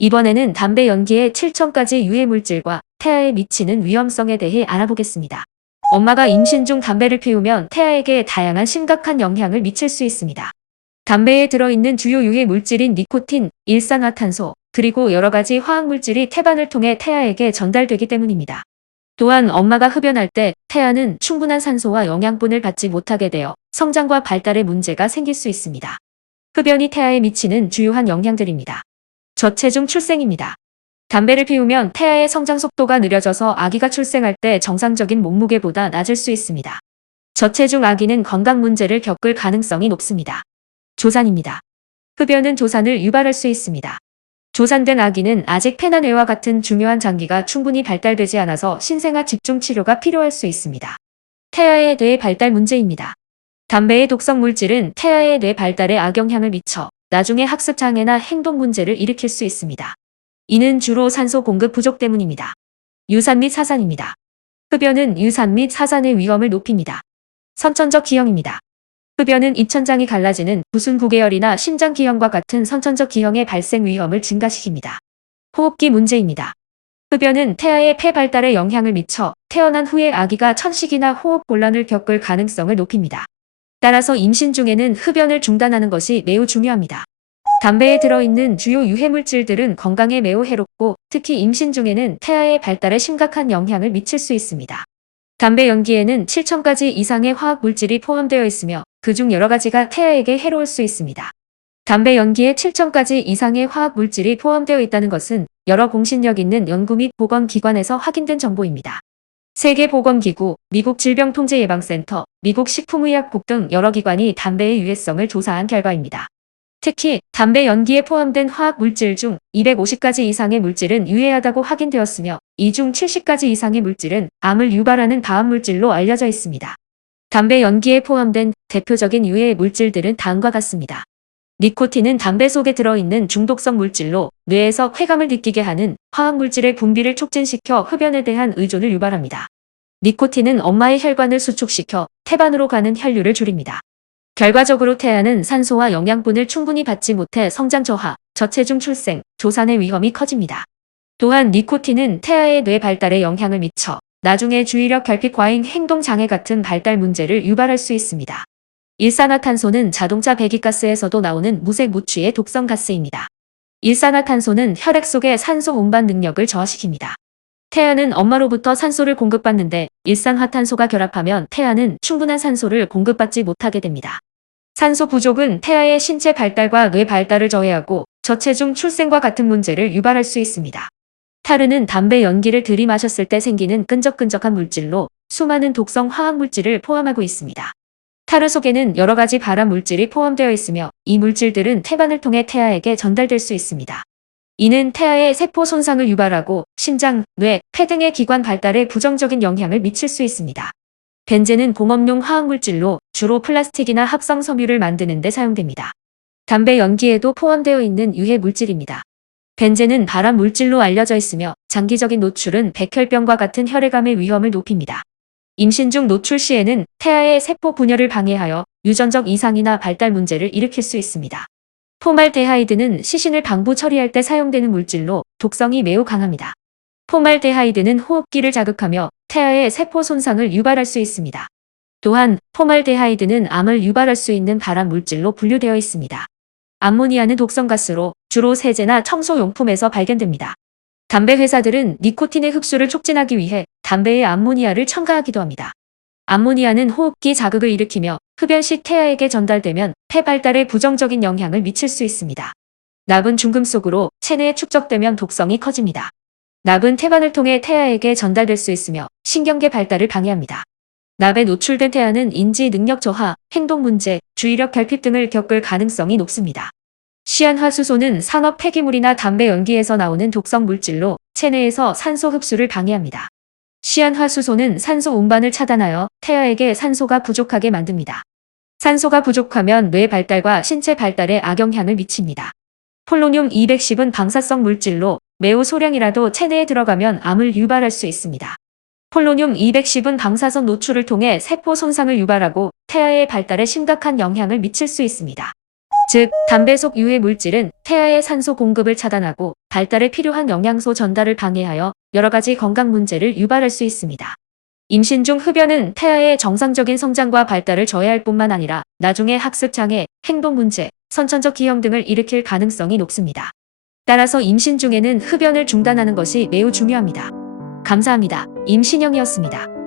이번에는 담배 연기의 7천가지 유해물질과 태아에 미치는 위험성에 대해 알아보겠습니다. 엄마가 임신 중 담배를 피우면 태아에게 다양한 심각한 영향을 미칠 수 있습니다. 담배에 들어있는 주요 유해 물질인 니코틴, 일산화탄소, 그리고 여러 가지 화학물질이 태반을 통해 태아에게 전달되기 때문입니다. 또한 엄마가 흡연할 때 태아는 충분한 산소와 영양분을 받지 못하게 되어 성장과 발달에 문제가 생길 수 있습니다. 흡연이 태아에 미치는 주요한 영향들입니다. 저체중 출생입니다. 담배를 피우면 태아의 성장 속도가 느려져서 아기가 출생할 때 정상적인 몸무게보다 낮을 수 있습니다. 저체중 아기는 건강 문제를 겪을 가능성이 높습니다. 조산입니다. 흡연은 조산을 유발할 수 있습니다. 조산된 아기는 아직 폐나 뇌와 같은 중요한 장기가 충분히 발달되지 않아서 신생아 집중 치료가 필요할 수 있습니다. 태아의 뇌 발달 문제입니다. 담배의 독성 물질은 태아의 뇌 발달에 악영향을 미쳐 나중에 학습 장애나 행동 문제를 일으킬 수 있습니다. 이는 주로 산소 공급 부족 때문입니다. 유산 및 사산입니다. 흡연은 유산 및 사산의 위험을 높입니다. 선천적 기형입니다. 흡연은 입천장이 갈라지는 부순부계열이나 심장기형과 같은 선천적 기형의 발생 위험을 증가시킵니다. 호흡기 문제입니다. 흡연은 태아의 폐 발달에 영향을 미쳐 태어난 후에 아기가 천식이나 호흡 곤란을 겪을 가능성을 높입니다. 따라서 임신 중에는 흡연을 중단하는 것이 매우 중요합니다. 담배에 들어있는 주요 유해물질들은 건강에 매우 해롭고 특히 임신 중에는 태아의 발달에 심각한 영향을 미칠 수 있습니다. 담배 연기에는 7천 가지 이상의 화학물질이 포함되어 있으며 그중 여러 가지가 태아에게 해로울 수 있습니다. 담배 연기에 7천 가지 이상의 화학물질이 포함되어 있다는 것은 여러 공신력 있는 연구 및 보건기관에서 확인된 정보입니다. 세계보건기구, 미국 질병통제예방센터, 미국 식품의약국 등 여러 기관이 담배의 유해성을 조사한 결과입니다. 특히 담배 연기에 포함된 화학물질 중 250가지 이상의 물질은 유해하다고 확인되었으며 이 중 70가지 이상의 물질은 암을 유발하는 다음물질로 알려져 있습니다. 담배 연기에 포함된 대표적인 유해 물질들은 다음과 같습니다. 니코틴은 담배 속에 들어있는 중독성 물질로 뇌에서 쾌감을 느끼게 하는 화학물질의 분비를 촉진시켜 흡연에 대한 의존을 유발합니다. 니코틴은 엄마의 혈관을 수축시켜 태반으로 가는 혈류를 줄입니다. 결과적으로 태아는 산소와 영양분을 충분히 받지 못해 성장 저하, 저체중 출생, 조산의 위험이 커집니다. 또한 니코틴은 태아의 뇌 발달에 영향을 미쳐 나중에 주의력 결핍 과잉 행동 장애 같은 발달 문제를 유발할 수 있습니다. 일산화탄소는 자동차 배기가스에서도 나오는 무색 무취의 독성 가스입니다. 일산화탄소는 혈액 속의 산소 운반 능력을 저하시킵니다. 태아는 엄마로부터 산소를 공급받는데 일산화탄소가 결합하면 태아는 충분한 산소를 공급받지 못하게 됩니다. 산소 부족은 태아의 신체 발달과 뇌 발달을 저해하고 저체중 출생과 같은 문제를 유발할 수 있습니다. 타르는 담배 연기를 들이마셨을 때 생기는 끈적끈적한 물질로 수많은 독성 화학물질을 포함하고 있습니다. 타르 속에는 여러 가지 발암 물질이 포함되어 있으며 이 물질들은 태반을 통해 태아에게 전달될 수 있습니다. 이는 태아의 세포 손상을 유발하고 심장, 뇌, 폐 등의 기관 발달에 부정적인 영향을 미칠 수 있습니다. 벤젠은 공업용 화학물질로 주로 플라스틱이나 합성 섬유를 만드는 데 사용됩니다. 담배 연기에도 포함되어 있는 유해 물질입니다. 벤젠은 발암 물질로 알려져 있으며 장기적인 노출은 백혈병과 같은 혈액암의 위험을 높입니다. 임신 중 노출 시에는 태아의 세포 분열을 방해하여 유전적 이상이나 발달 문제를 일으킬 수 있습니다. 포말데하이드는 시신을 방부 처리할 때 사용되는 물질로 독성이 매우 강합니다. 포말데하이드는 호흡기를 자극하며 태아의 세포 손상을 유발할 수 있습니다. 또한 포말데하이드는 암을 유발할 수 있는 발암 물질로 분류되어 있습니다. 암모니아는 독성가스로 주로 세제나 청소용품에서 발견됩니다. 담배 회사들은 니코틴의 흡수를 촉진하기 위해 담배에 암모니아를 첨가하기도 합니다. 암모니아는 호흡기 자극을 일으키며 흡연 시 태아에게 전달되면 폐 발달에 부정적인 영향을 미칠 수 있습니다. 납은 중금속으로 체내에 축적되면 독성이 커집니다. 납은 태반을 통해 태아에게 전달될 수 있으며 신경계 발달을 방해합니다. 납에 노출된 태아는 인지 능력 저하, 행동 문제, 주의력 결핍 등을 겪을 가능성이 높습니다. 시안화수소는 산업 폐기물이나 담배 연기에서 나오는 독성 물질로 체내에서 산소 흡수를 방해합니다. 시안화수소는 산소 운반을 차단하여 태아에게 산소가 부족하게 만듭니다. 산소가 부족하면 뇌 발달과 신체 발달에 악영향을 미칩니다. 폴로늄 210은 방사성 물질로 매우 소량이라도 체내에 들어가면 암을 유발할 수 있습니다. 폴로늄 210은 방사선 노출을 통해 세포 손상을 유발하고 태아의 발달에 심각한 영향을 미칠 수 있습니다. 즉, 담배 속 유해 물질은 태아의 산소 공급을 차단하고 발달에 필요한 영양소 전달을 방해하여 여러 가지 건강 문제를 유발할 수 있습니다. 임신 중 흡연은 태아의 정상적인 성장과 발달을 저해할 뿐만 아니라 나중에 학습 장애, 행동 문제, 선천적 기형 등을 일으킬 가능성이 높습니다. 따라서 임신 중에는 흡연을 중단하는 것이 매우 중요합니다. 감사합니다. 임신영이었습니다.